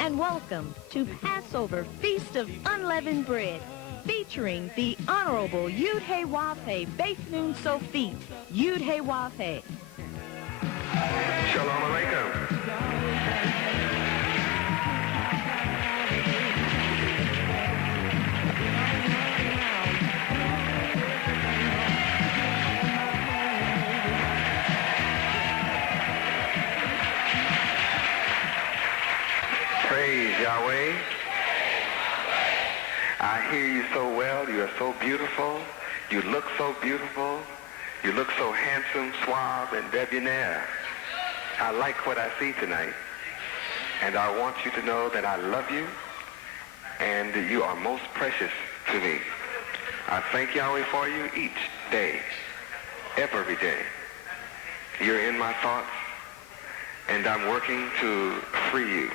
and welcome to Passover Feast of Unleavened Bread, featuring the Honorable Yud Hey Wav Hey Beis Nun Sofi, Yud Hey Wav Hey. Shalom Aleichem. Praise Yahweh. I hear you so well. You are so beautiful. You look so beautiful. You look so handsome, suave, and debonair. I like what I see tonight. And I want you to know that I love you and you are most precious to me. I thank Yahweh for you each day, every day. You're in my thoughts and I'm working to free you.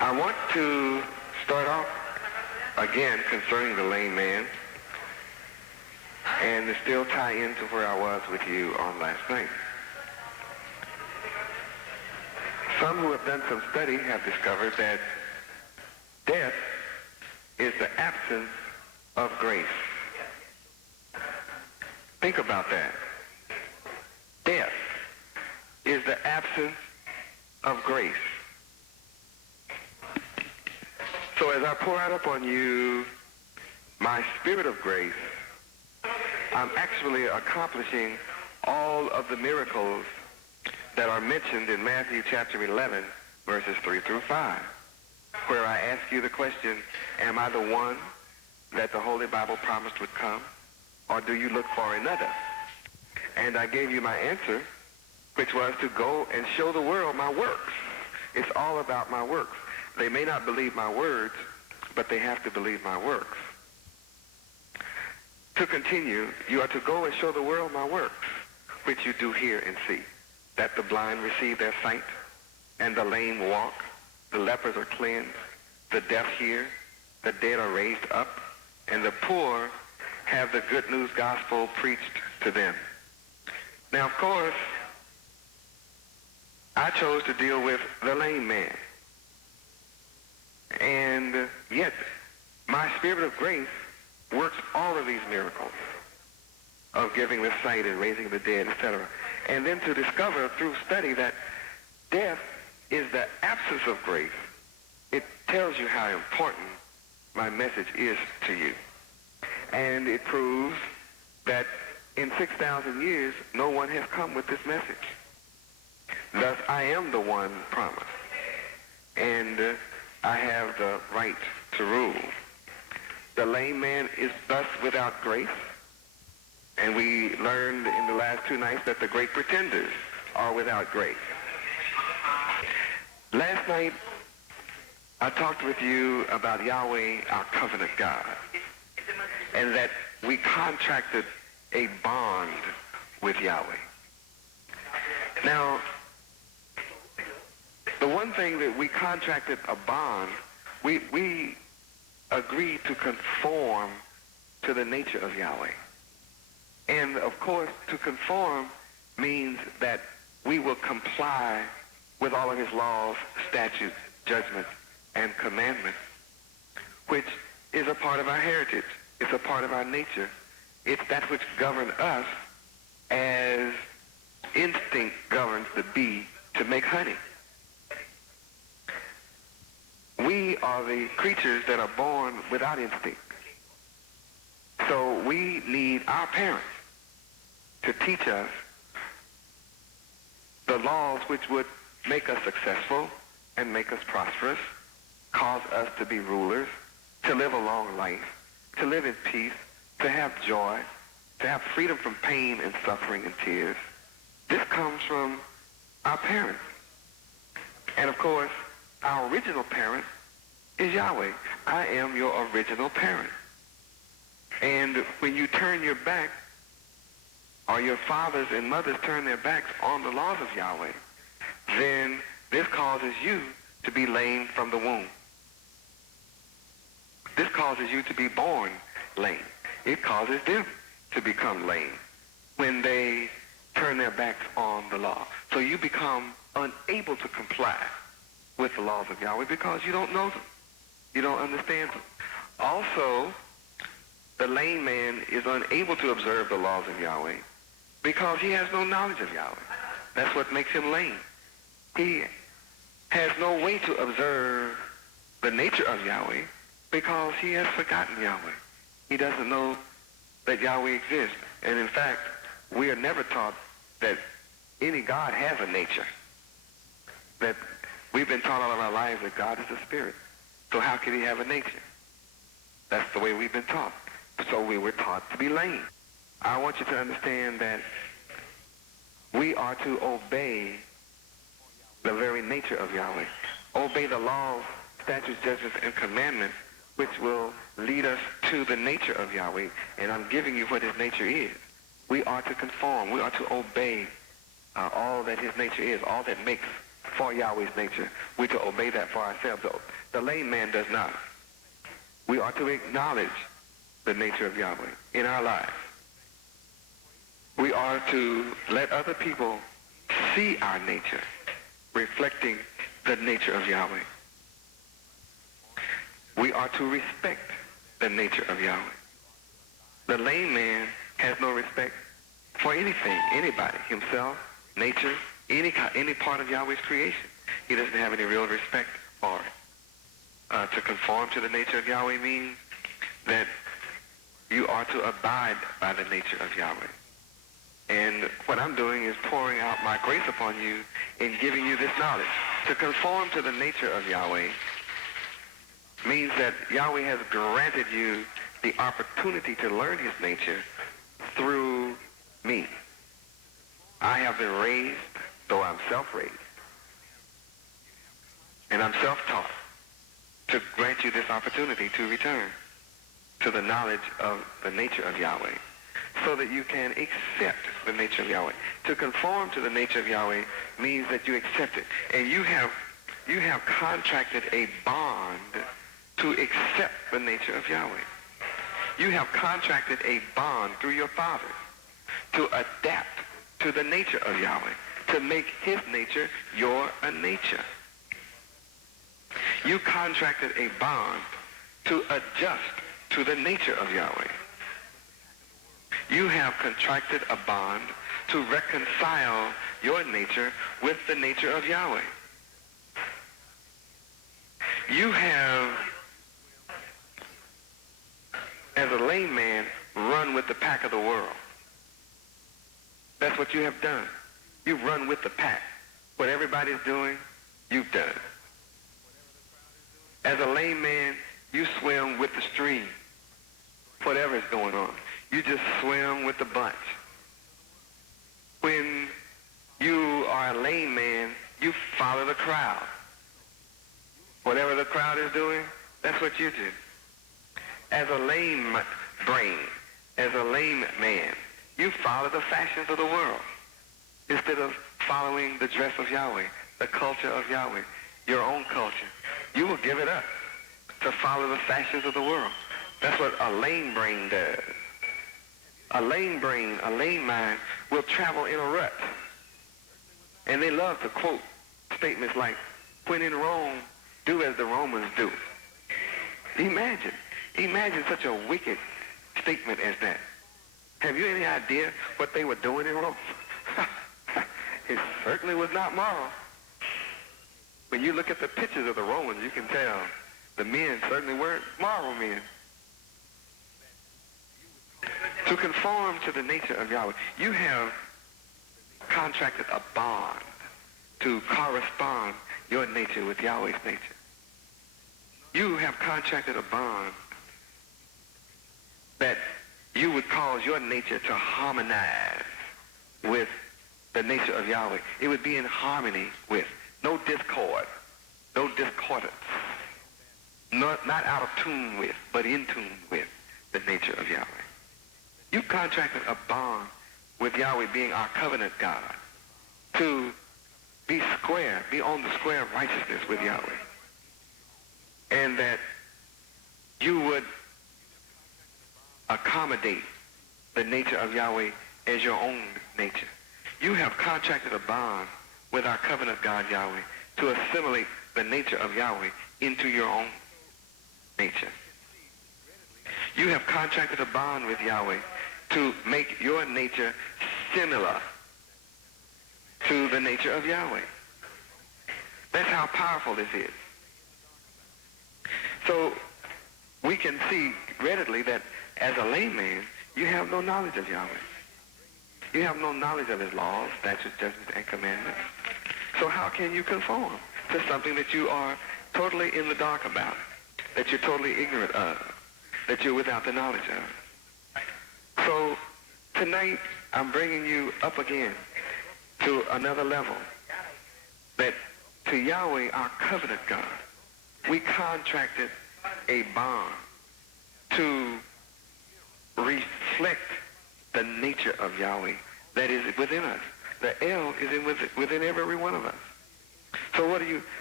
I want to start off again concerning the lame man and to still tie into where I was with you on last night. Some who have done some study have discovered that death is the absence of grace. Think about that. Death is the absence of grace. So as I pour out upon you my spirit of grace, I'm actually accomplishing all of the miracles that are mentioned in Matthew chapter 11, verses 3 through 5, where I ask you the question, am I the one that the Holy Bible promised would come, or do you look for another? And I gave you my answer, which was to go and show the world my works. It's all about my works. They may not believe my words, but they have to believe my works. To continue, you are to go and show the world my works, which you do hear and see, that the blind receive their sight, and the lame walk, the lepers are cleansed, the deaf hear, the dead are raised up, and the poor have the good news gospel preached to them. Now, of course, I chose to deal with the lame man. And yet, my spirit of grace works all of these miracles of giving the sight and raising the dead, etc. And then to discover through study that death is the absence of grace. It tells you how important my message is to you. And it proves that in 6,000 years, no one has come with this message. Thus, I am the one promised. And I have the right to rule. The lame man is thus without grace. And we learned in the last two nights that the great pretenders are without grace. Last night, I talked with you about Yahweh, our covenant God, and that we contracted a bond with Yahweh. Now, the one thing that we contracted a bond, we agreed to conform to the nature of Yahweh. And of course, to conform means that we will comply with all of his laws, statutes, judgments, and commandments, which is a part of our heritage. It's a part of our nature. It's that which governs us as instinct governs the bee to make honey. We are the creatures that are born without instinct. So we need our parents to teach us the laws which would make us successful and make us prosperous, cause us to be rulers, to live a long life, to live in peace, to have joy, to have freedom from pain and suffering and tears. This comes from our parents. And of course, our original parent is Yahweh. I am your original parent. And when you turn your back, or your fathers and mothers turn their backs on the laws of Yahweh, then this causes you to be lame from the womb. This causes you to be born lame. It causes them to become lame when they turn their backs on the law. So you become unable to comply with the laws of Yahweh because you don't know them. You don't understand them. Also, the lame man is unable to observe the laws of Yahweh because he has no knowledge of Yahweh. That's what makes him lame. He has no way to observe the nature of Yahweh because he has forgotten Yahweh. He doesn't know that Yahweh exists. And in fact, we are never taught that any God has a nature. That we've been taught all of our lives that God is a spirit. So how can he have a nature? That's the way we've been taught. So we were taught to be lame. I want you to understand that we are to obey the very nature of Yahweh. Obey the laws, statutes, judgments, and commandments which will lead us to the nature of Yahweh. And I'm giving you what his nature is. We are to conform. We are to obey all that his nature is, all that makes for Yahweh's nature. We're to obey that for ourselves. The lame man does not. We are to acknowledge the nature of Yahweh in our lives. We are to let other people see our nature, reflecting the nature of Yahweh. We are to respect the nature of Yahweh. The lame man has no respect for anything, anybody, himself, nature, any part of Yahweh's creation. He doesn't have any real respect for it. To conform to the nature of Yahweh means that you are to abide by the nature of Yahweh. And what I'm doing is pouring out my grace upon you in giving you this knowledge. To conform to the nature of Yahweh means that Yahweh has granted you the opportunity to learn his nature through me. I have been raised, though I'm self-raised, and I'm self-taught, to grant you this opportunity to return to the knowledge of the nature of Yahweh so that you can accept the nature of Yahweh. To conform to the nature of Yahweh means that you accept it. And you have contracted a bond to accept the nature of Yahweh. You have contracted a bond through your father to adapt to the nature of Yahweh, to make his nature your nature. You contracted a bond to adjust to the nature of Yahweh. You have contracted a bond to reconcile your nature with the nature of Yahweh. You have, as a lame man, run with the pack of the world. That's what you have done. You've run with the pack. What everybody's doing, you've done. As a lame man, you swim with the stream. Whatever's going on, you just swim with the bunch. When you are a lame man, you follow the crowd. Whatever the crowd is doing, that's what you do. As a lame brain, as a lame man, you follow the fashions of the world instead of following the dress of Yahweh, the culture of Yahweh, your own culture. You will give it up to follow the fashions of the world. That's what a lame brain does. A lame brain, a lame mind will travel in a rut. And they love to quote statements like, when in Rome, do as the Romans do. Imagine such a wicked statement as that. Have you any idea what they were doing in Rome? It certainly was not moral. When you look at the pictures of the Romans, you can tell the men certainly weren't moral men. To conform to the nature of Yahweh, you have contracted a bond to correspond your nature with Yahweh's nature. You have contracted a bond that you would cause your nature to harmonize with the nature of Yahweh. It would be in harmony with, no discord, no discordance, not out of tune with, but in tune with the nature of Yahweh. You contracted a bond with Yahweh being our covenant God to be square, be on the square of righteousness with Yahweh. And that you would accommodate the nature of Yahweh as your own nature. You have contracted a bond with our covenant God Yahweh to assimilate the nature of Yahweh into your own nature. You have contracted a bond with Yahweh to make your nature similar to the nature of Yahweh. That's how powerful this is. So we can see readily that as a layman, you have no knowledge of Yahweh. You have no knowledge of his laws, statutes, judgments, and commandments. So how can you conform to something that you are totally in the dark about, that you're totally ignorant of, that you're without the knowledge of? So tonight, I'm bringing you up again to another level, that to Yahweh, our covenant God, we contracted a bond to reflect the nature of Yahweh that is within us. The L is within every one of us. So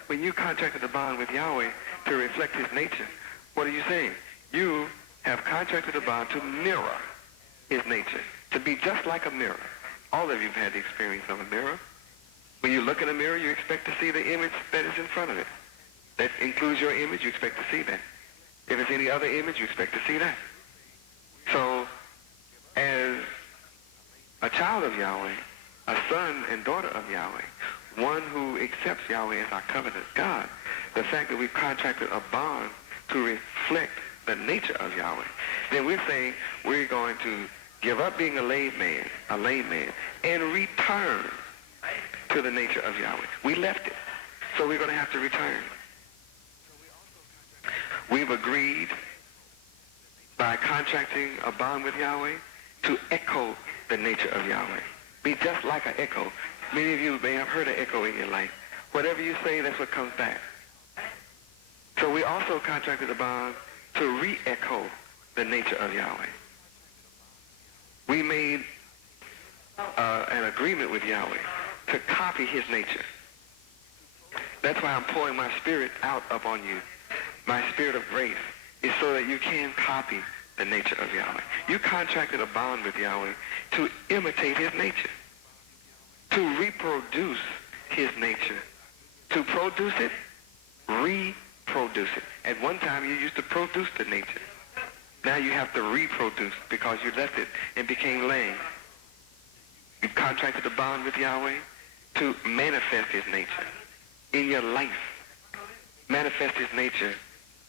when you contracted a bond with Yahweh to reflect his nature, what are you saying? You have contracted a bond to mirror his nature, to be just like a mirror. All of you have had the experience of a mirror. When you look in a mirror, you expect to see the image that is in front of it. That includes your image, you expect to see that. If it's any other image, you expect to see that. So, as a child of Yahweh, a son and daughter of Yahweh, one who accepts Yahweh as our covenant God, the fact that we've contracted a bond to reflect the nature of Yahweh, then we're saying we're going to give up being a layman, and return to the nature of Yahweh. We left it, so we're going to have to return. We've agreed by contracting a bond with Yahweh to echo the nature of Yahweh. Be just like an echo. Many of you may have heard an echo in your life. Whatever you say, that's what comes back. So we also contracted a bond to re-echo the nature of Yahweh. We made an agreement with Yahweh to copy his nature. That's why I'm pouring my spirit out upon you. My spirit of grace is so that you can copy the nature of Yahweh. You contracted a bond with Yahweh to imitate his nature, to reproduce his nature, to produce it, reproduce it. At one time, you used to produce the nature. Now you have to reproduce because you left it and became lame. You contracted a bond with Yahweh to manifest his nature in your life, manifest his nature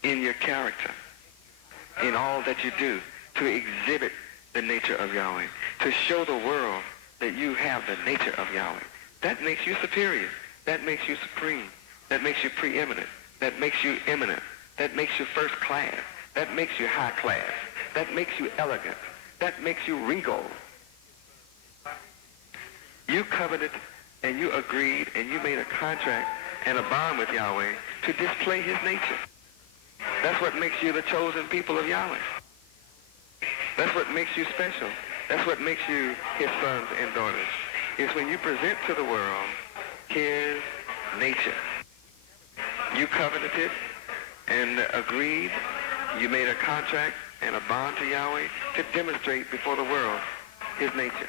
in your character, in all that you do, to exhibit the nature of Yahweh, to show the world that you have the nature of Yahweh. That makes you superior. That makes you supreme. That makes you preeminent. That makes you eminent. That makes you first class. That makes you high class. That makes you elegant. That makes you regal. You covenanted and you agreed and you made a contract and a bond with Yahweh to display his nature. That's what makes you the chosen people of Yahweh. That's what makes you special. That's what makes you his sons and daughters. It's when you present to the world his nature. You covenanted and agreed. You made a contract and a bond to Yahweh to demonstrate before the world his nature,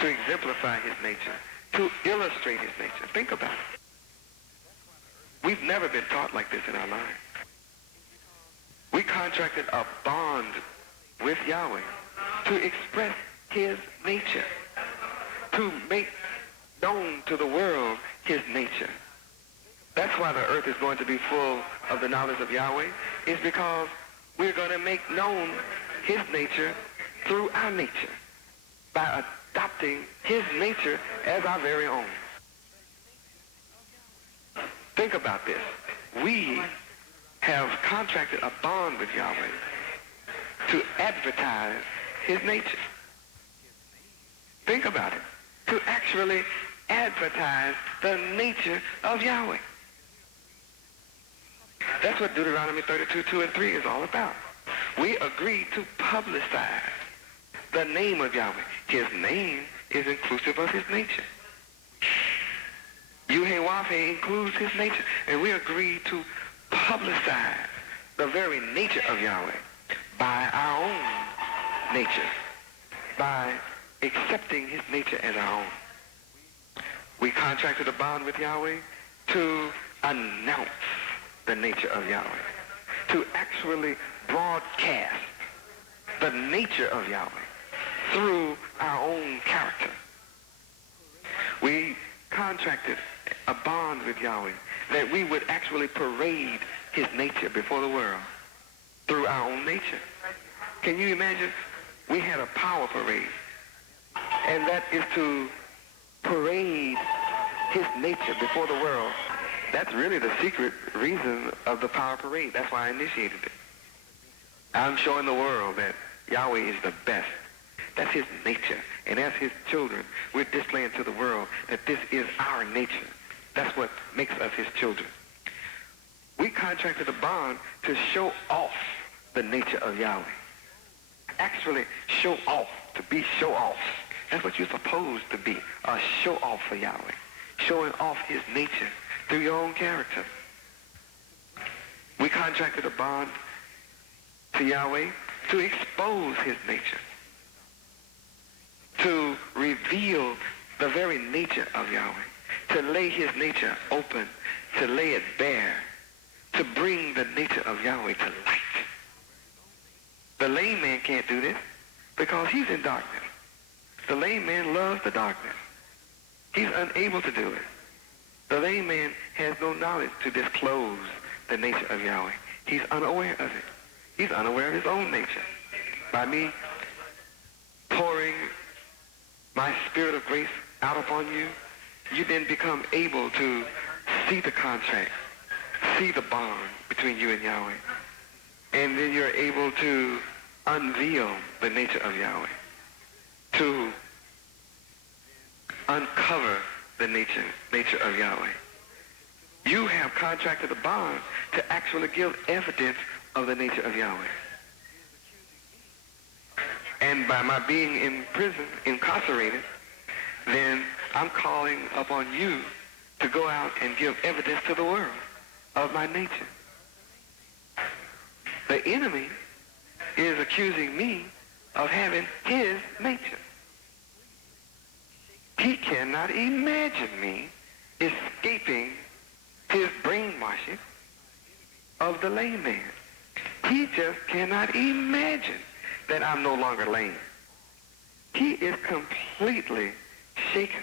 to exemplify his nature, to illustrate his nature. Think about it. We've never been taught like this in our lives. We contracted a bond with Yahweh to express his nature, to make known to the world his nature. That's why the earth is going to be full of the knowledge of Yahweh, is because we're going to make known his nature through our nature by adopting his nature as our very own. Think about this. We have contracted a bond with Yahweh to advertise his nature. Think about it. To actually advertise the nature of Yahweh. That's what Deuteronomy 32:2-3 is all about. We agreed to publicize the name of Yahweh. His name is inclusive of his nature. Yuhei includes his nature. And we agreed to publicize the very nature of Yahweh by our own nature, by accepting his nature as our own. We contracted a bond with Yahweh to announce the nature of Yahweh, to actually broadcast the nature of Yahweh through our own character. We contracted a bond with Yahweh that we would actually parade his nature before the world through our own nature. Can you imagine? We had a power parade, and that is to parade his nature before the world. That's really the secret reason of the power parade. That's why I initiated it. I'm showing the world that Yahweh is the best. That's his nature. And as his children, we're displaying to the world that this is our nature. That's what makes us his children. We contracted a bond to show off the nature of Yahweh. Actually show off, to be show-offs. That's what you're supposed to be, a show-off for Yahweh. Showing off his nature through your own character. We contracted a bond to Yahweh to expose his nature, to reveal the very nature of Yahweh, to lay his nature open, to lay it bare, to bring the nature of Yahweh to light. The lame man can't do this because he's in darkness. The lame man loves the darkness. He's unable to do it. The lame man has no knowledge to disclose the nature of Yahweh. He's unaware of it. He's unaware of his own nature. By me pouring my spirit of grace out upon you, you then become able to see the contract, see the bond between you and Yahweh. And then you're able to unveil the nature of Yahweh, to uncover the nature of Yahweh. You have contracted a bond to actually give evidence of the nature of Yahweh. And by my being in prison, incarcerated, then I'm calling upon you to go out and give evidence to the world of my nature. The enemy is accusing me of having his nature. He cannot imagine me escaping his brainwashing of the lame man. He just cannot imagine that I'm no longer lame. He is completely shaken.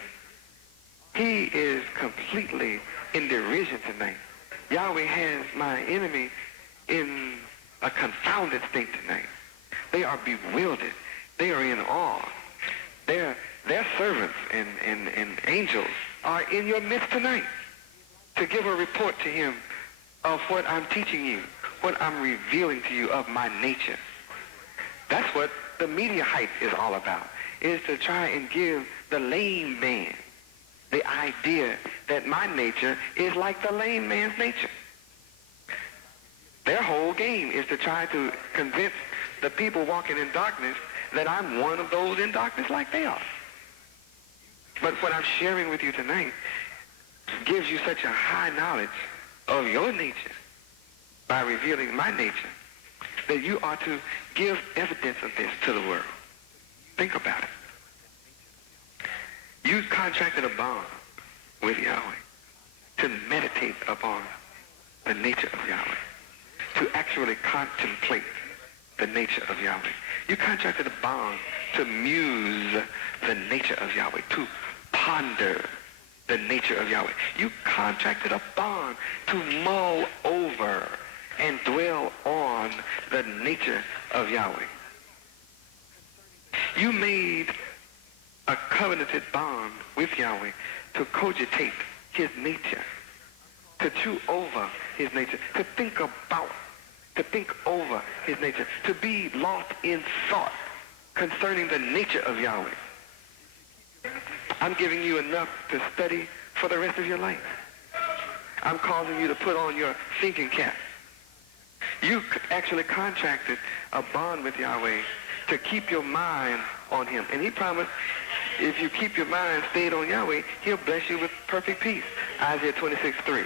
He is completely in derision tonight. Yahweh has my enemy in a confounded state tonight. They are bewildered. They are in awe. Their servants and angels are in your midst tonight to give a report to him of what I'm teaching you, what I'm revealing to you of my nature. That's what the media hype is all about, is to try and give the lame man the idea that my nature is like the lame man's nature. Their whole game is to try to convince the people walking in darkness that I'm one of those in darkness like they are. But what I'm sharing with you tonight gives you such a high knowledge of your nature by revealing my nature that you are to give evidence of this to the world. Think about it. You contracted a bond with Yahweh to meditate upon the nature of Yahweh, to actually contemplate the nature of Yahweh. You contracted a bond to muse the nature of Yahweh, to ponder the nature of Yahweh. You contracted a bond to mull over and dwell on the nature of Yahweh. You made a covenanted bond with Yahweh to cogitate his nature, to chew over his nature, to think over his nature, to be lost in thought concerning the nature of Yahweh. I'm giving you enough to study for the rest of your life. I'm causing you to put on your thinking cap. You actually contracted a bond with Yahweh to keep your mind on him. And he promised if you keep your mind stayed on Yahweh, he'll bless you with perfect peace. Isaiah 26:3.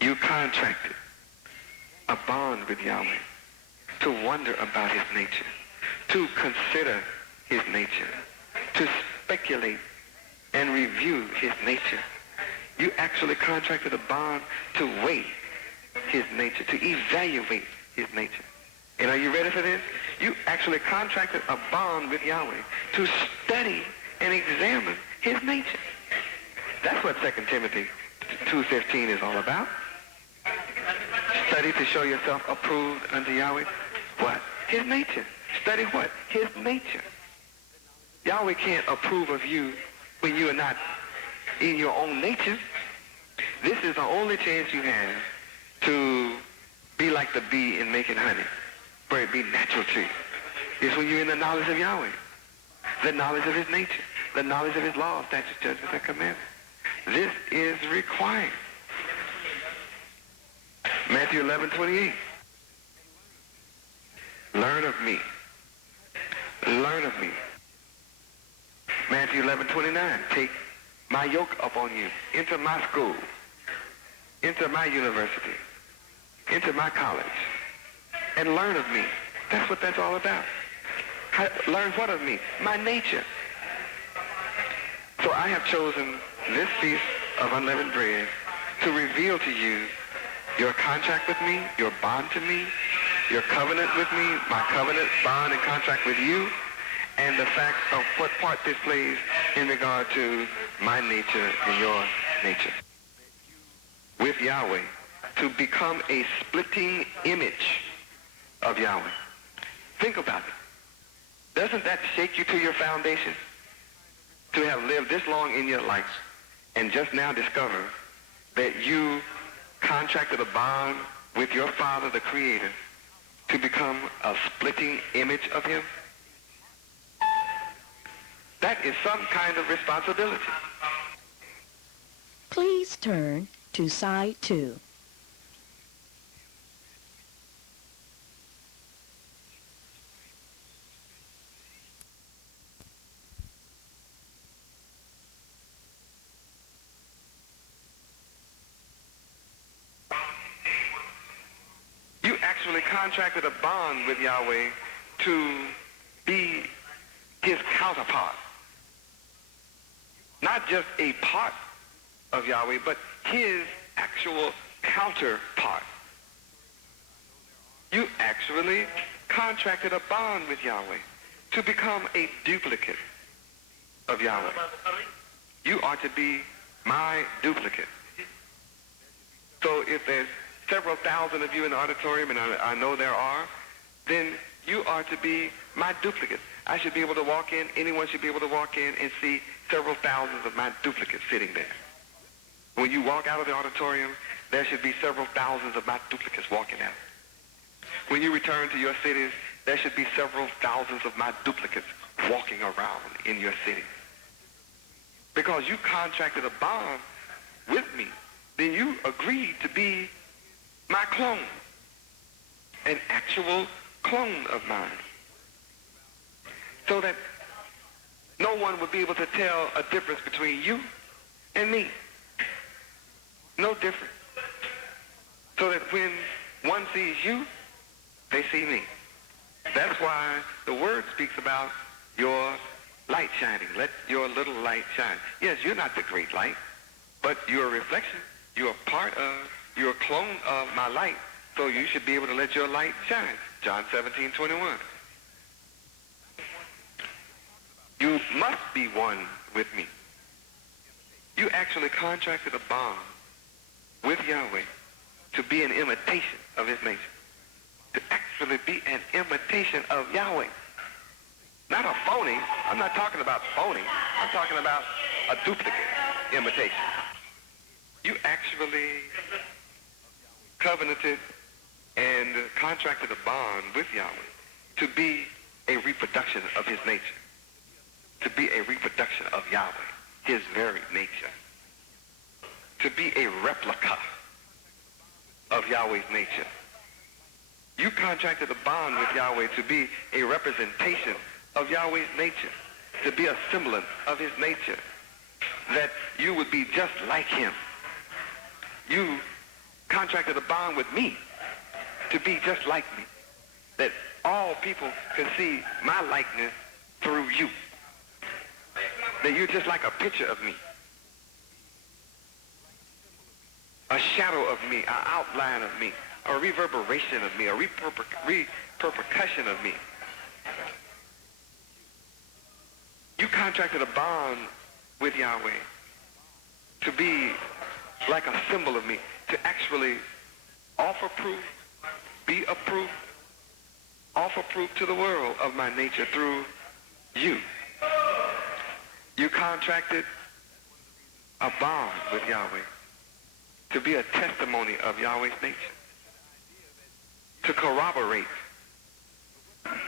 You contracted a bond with Yahweh to wonder about his nature, to consider his nature, to speculate and review his nature. You actually contracted a bond to weigh his nature, to evaluate his nature. And are you ready for this? You actually contracted a bond with Yahweh to study and examine his nature. That's what 2 Timothy 2:15 is all about. Study to show yourself approved unto Yahweh. What? His nature. Study what? His nature. Yahweh can't approve of you when you are not in your own nature. This is the only chance you have to be like the bee in making honey, where it be natural to you. It's when you're in the knowledge of Yahweh, the knowledge of his nature, the knowledge of his laws, statutes, judgments, and commandments. This is required. Matthew 11:28. Learn of me. Learn of me. Matthew 11:29. Take my yoke upon you. Enter my school. Enter my university. Enter my college. And learn of me. That's what that's all about. Learn what of me? My nature. So I have chosen this Feast of Unleavened Bread to reveal to you your contract with me, your bond to me, your covenant with me, my covenant, bond, and contract with you, and the fact of what part this plays in regard to my nature and your nature. With Yahweh, to become a splitting image of Yahweh. Think about it. Doesn't that shake you to your foundation? To have lived this long in your life and just now discover that you contracted a bond with your Father, the Creator, to become a splitting image of him? That is some kind of responsibility. Please turn to side 2. You actually contracted a bond with Yahweh to be his counterpart. Not just a part of Yahweh, but his actual counterpart. You actually contracted a bond with Yahweh to become a duplicate of Yahweh. You are to be my duplicate. So if there's several thousand of you in the auditorium, and I know there are, then you are to be my duplicate. I should be able to walk in, anyone should be able to walk in and see several thousands of my duplicates sitting there. When you walk out of the auditorium, there should be several thousands of my duplicates walking out. When you return to your cities, there should be several thousands of my duplicates walking around in your city. Because you contracted a bond with me, then you agreed to be my clone, an actual clone of mine, so that no one would be able to tell a difference between you and me. No difference. So that when one sees you, they see me. That's why the word speaks about your light shining. Let your little light shine. Yes, you're not the great light, but you're a reflection. You're a part of, you're a clone of my light, so you should be able to let your light shine. John 17:21. You must be one with me. You actually contracted a bond with Yahweh to be an imitation of his nature. To actually be an imitation of Yahweh. Not a phony. I'm not talking about phony. I'm talking about a duplicate imitation. You actually covenanted and contracted a bond with Yahweh to be a reproduction of his nature. To be a reproduction of Yahweh, his very nature. To be a replica of Yahweh's nature. You contracted a bond with Yahweh to be a representation of Yahweh's nature, to be a semblance of his nature, that you would be just like him. You contracted a bond with me to be just like me, that all people can see my likeness through you. that you're just like a picture of me, a shadow of me, an outline of me, a reverberation of me, a repercussion of me. You contracted a bond with Yahweh to be like a symbol of me, to actually offer proof, be a proof, offer proof to the world of my nature through you. You contracted a bond with Yahweh to be a testimony of Yahweh's nature, to corroborate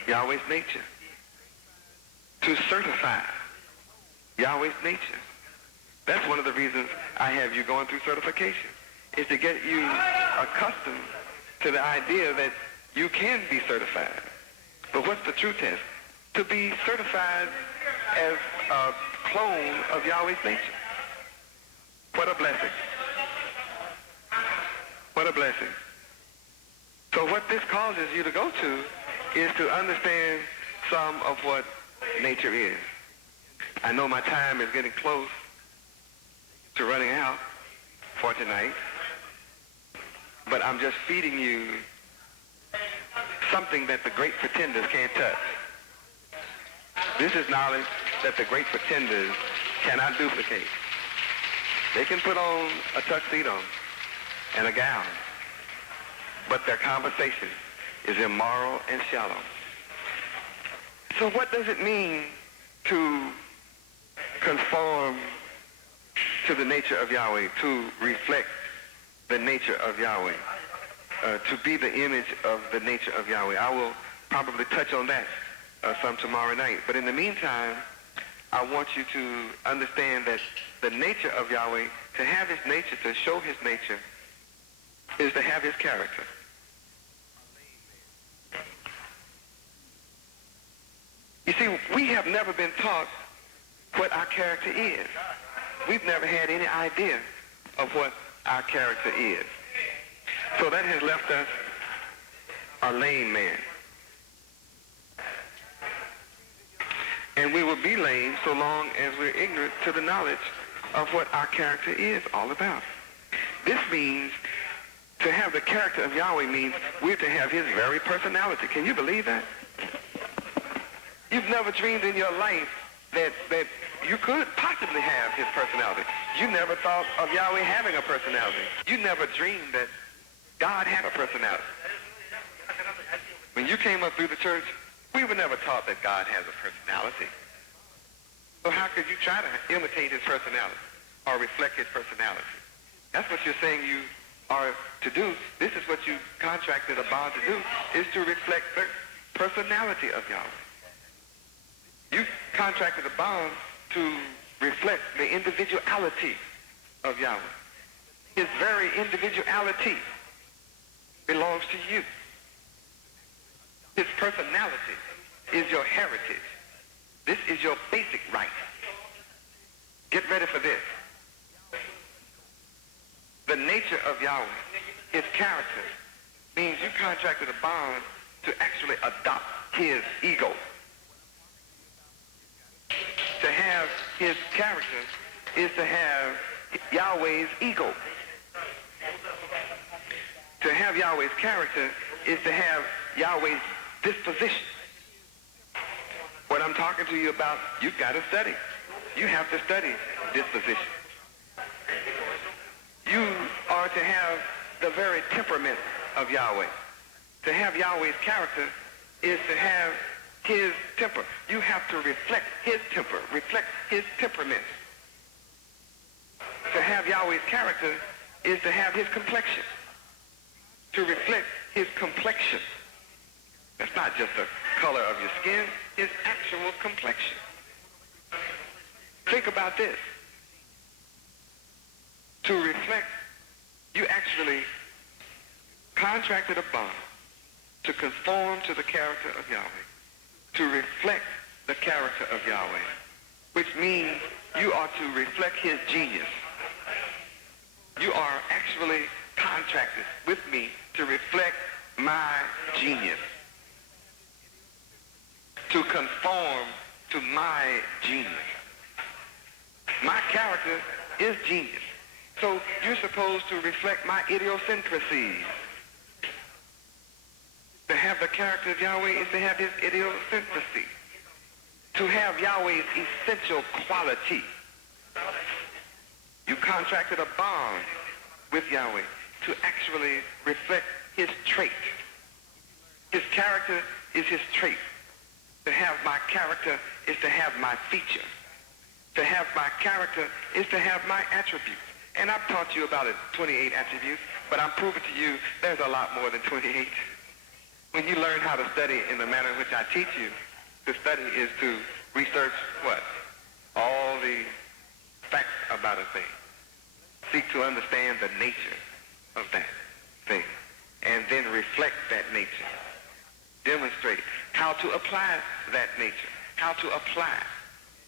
Yahweh's nature, to certify Yahweh's nature. That's one of the reasons I have you going through certification, is to get you accustomed to the idea that you can be certified. But what's the true test? To be certified as a clone of Yahweh's nature. What a blessing. What a blessing. So what this causes you to go to is to understand some of what nature is. I know my time is getting close to running out for tonight, but I'm just feeding you something that the great pretenders can't touch. This is knowledge that the great pretenders cannot duplicate. They can put on a tuxedo and a gown, but their conversation is immoral and shallow. So what does it mean to conform to the nature of Yahweh, to reflect the nature of Yahweh, to be the image of the nature of Yahweh? I will probably touch on that some tomorrow night. But in the meantime, I want you to understand that the nature of Yahweh, to have his nature, to show his nature, is to have his character. You see, we have never been taught what our character is. We've never had any idea of what our character is. So that has left us a lame man. And we will be lame so long as we're ignorant to the knowledge of what our character is all about. This means to have the character of Yahweh means we're to have his very personality. Can you believe that? You've never dreamed in your life that you could possibly have his personality. You never thought of Yahweh having a personality. You never dreamed that God had a personality. When you came up through the church, we were never taught that God has a personality. So how could you try to imitate his personality or reflect his personality? That's what you're saying you are to do. This is what you contracted a bond to do, is to reflect the personality of Yahweh. You contracted a bond to reflect the individuality of Yahweh. His very individuality belongs to you. His personality is your heritage. This is your basic right. Get ready for this. The nature of Yahweh, his character, means you contracted a bond to actually adopt his ego. To have his character is to have Yahweh's ego. To have Yahweh's character is to have Yahweh's disposition. What I'm talking to you about, you've got to study. You have to study disposition. You are to have the very temperament of Yahweh. To have Yahweh's character is to have his temper. You have to reflect his temper, reflect his temperament. To have Yahweh's character is to have his complexion, to reflect his complexion. That's not just the color of your skin, his actual complexion. Think about this. To reflect, you actually contracted a bond to conform to the character of Yahweh, to reflect the character of Yahweh, which means you are to reflect his genius. You are actually contracted with me to reflect my genius, to conform to my genius. My character is genius. So you're supposed to reflect my idiosyncrasies. To have the character of Yahweh is to have his idiosyncrasy. To have Yahweh's essential quality. You contracted a bond with Yahweh to actually reflect his trait. His character is his trait. To have my character is to have my feature. To have my character is to have my attributes. And I've taught you about 28 attributes, but I'm proving to you there's a lot more than 28. When you learn how to study in the manner in which I teach you, to study is to research what? All the facts about a thing. Seek to understand the nature of that thing. And then reflect that nature. Demonstrate how to apply that nature. How to apply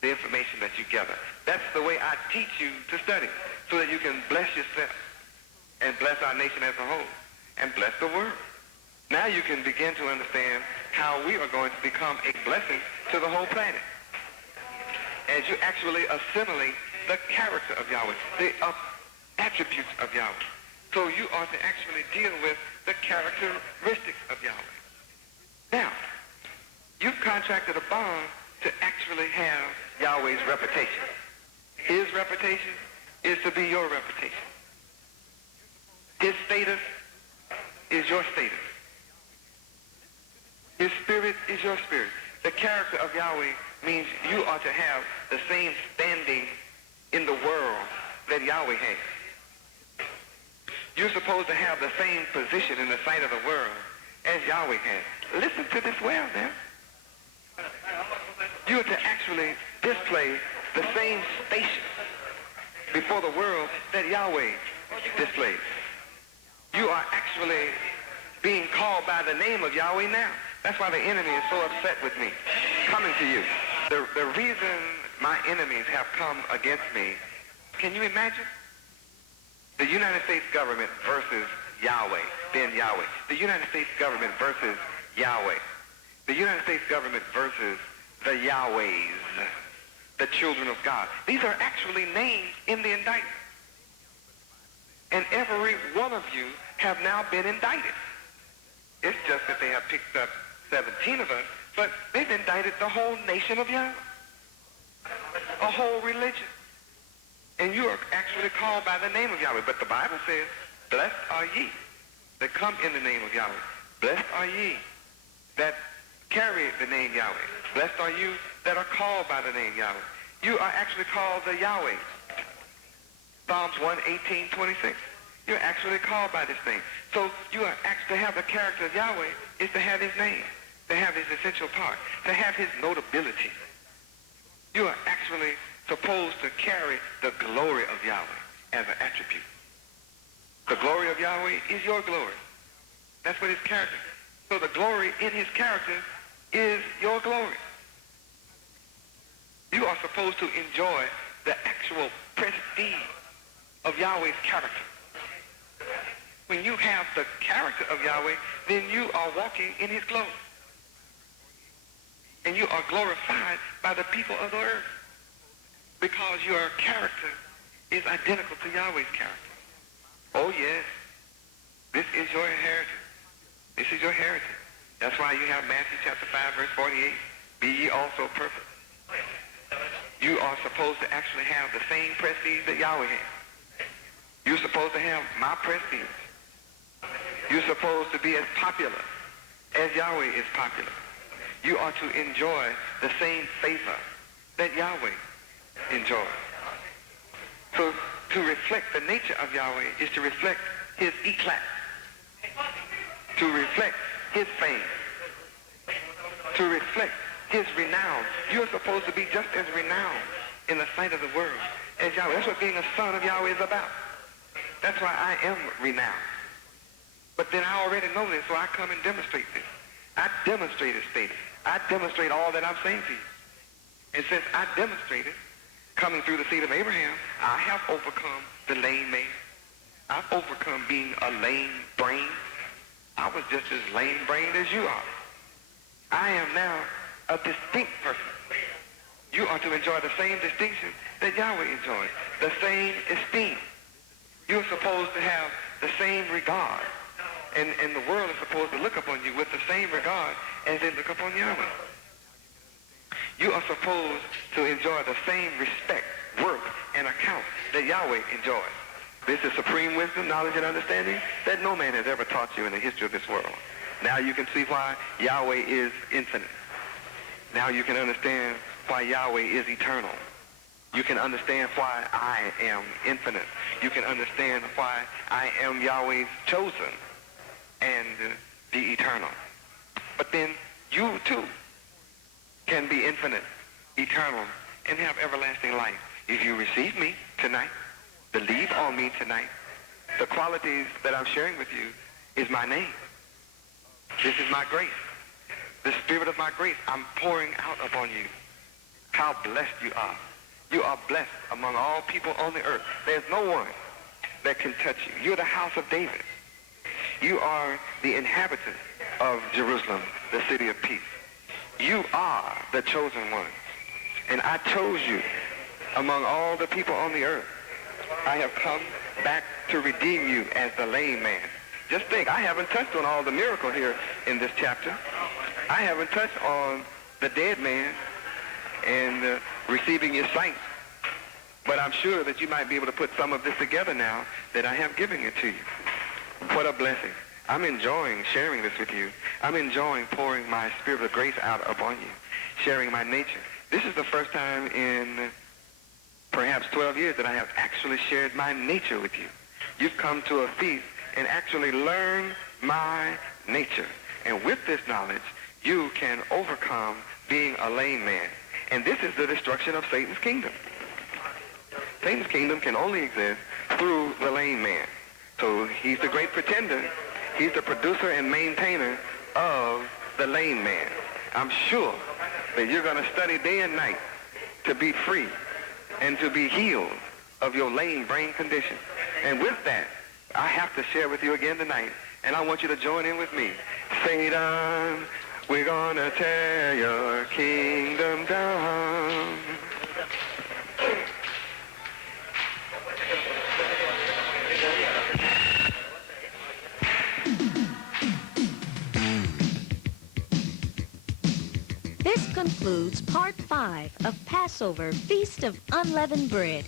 the information that you gather. That's the way I teach you to study, so that you can bless yourself and bless our nation as a whole and bless the world. Now you can begin to understand how we are going to become a blessing to the whole planet. As you actually assimilate the character of Yahweh, the attributes of Yahweh. So you are to actually deal with the characteristics of Yahweh. Now, you've contracted a bond to actually have Yahweh's reputation. His reputation is to be your reputation. His status is your status. His spirit is your spirit. The character of Yahweh means you are to have the same standing in the world that Yahweh has. You're supposed to have the same position in the sight of the world as Yahweh has. Listen to this well now. You are to actually display the same station before the world that Yahweh displays. You are actually being called by the name of Yahweh now. That's why the enemy is so upset with me coming to you. The reason my enemies have come against me, can you imagine? The United States government versus Yahweh, then Yahweh. The United States government versus Yahweh. The United States government versus the Yahwehs, the children of God. These are actually names in the indictment. And every one of you have now been indicted. It's just that they have picked up 17 of us, but they've indicted the whole nation of Yahweh, a whole religion. And you are actually called by the name of Yahweh. But the Bible says, blessed are ye that come in the name of Yahweh. Blessed are ye that carry the name Yahweh. Blessed are you that are called by the name Yahweh. You are actually called the Yahweh. Psalms 1:18-26. You're actually called by this name. So you are actually to have the character of Yahweh is to have his name, to have his essential part, to have his notability. You are actually supposed to carry the glory of Yahweh as an attribute. The glory of Yahweh is your glory. That's what his character is. So the glory in his character is your glory. You are supposed to enjoy the actual prestige of Yahweh's character. When you have the character of Yahweh, then you are walking in his glory. And you are glorified by the people of the earth because your character is identical to Yahweh's character. Oh yes, this is your inheritance. This is your heritage. That's why you have Matthew chapter 5, verse 48. Be ye also perfect. You are supposed to actually have the same prestige that Yahweh has. You're supposed to have my prestige. You're supposed to be as popular as Yahweh is popular. You are to enjoy the same favor that Yahweh enjoys. So to reflect the nature of Yahweh is to reflect his eclat, to reflect his fame, to reflect his renown. You're supposed to be just as renowned in the sight of the world as Yahweh. That's what being a son of Yahweh is about. That's why I am renowned. But then I already know this, so I come and demonstrate this. I demonstrate his status. I demonstrate all that I'm saying to you. And since I demonstrated, coming through the seed of Abraham, I have overcome the lame man. I've overcome being a lame brain. I was just as lame-brained as you are. I am now a distinct person. You are to enjoy the same distinction that Yahweh enjoys, the same esteem. You're supposed to have the same regard. And the world is supposed to look upon you with the same regard as they look upon Yahweh. You are supposed to enjoy the same respect, worth, and account that Yahweh enjoys. This is supreme wisdom, knowledge, and understanding that no man has ever taught you in the history of this world. Now you can see why Yahweh is infinite. Now you can understand why Yahweh is eternal. You can understand why I am infinite. You can understand why I am Yahweh's chosen and the eternal. But then you too can be infinite, eternal, and have everlasting life. If you receive me tonight, believe on me tonight, the qualities that I'm sharing with you is my name. This is my grace. The spirit of my grace I'm pouring out upon you. How blessed you are. You are blessed among all people on the earth. There's no one that can touch you. You're the house of David. You are the inhabitants of Jerusalem, the city of peace. You are the chosen ones. And I chose you among all the people on the earth. I have come back to redeem you as the lame man. Just think, I haven't touched on all the miracle here in this chapter. I haven't touched on the dead man and receiving your sight. But I'm sure that you might be able to put some of this together now that I have given it to you. What a blessing. I'm enjoying sharing this with you. I'm enjoying pouring my spirit of grace out upon you, sharing my nature. This is the first time in perhaps 12 years that I have actually shared my nature with you. You've come to a feast and actually learn my nature. And with this knowledge, you can overcome being a lame man. And this is the destruction of Satan's kingdom. Satan's kingdom can only exist through the lame man. So he's the great pretender. He's the producer and maintainer of the lame man. I'm sure that you're going to study day and night to be free and to be healed of your lame brain condition. And with that, I have to share with you again tonight, and I want you to join in with me. Satan, we're going to tear your kingdom down. This concludes part 5 of Passover Feast of Unleavened Bread.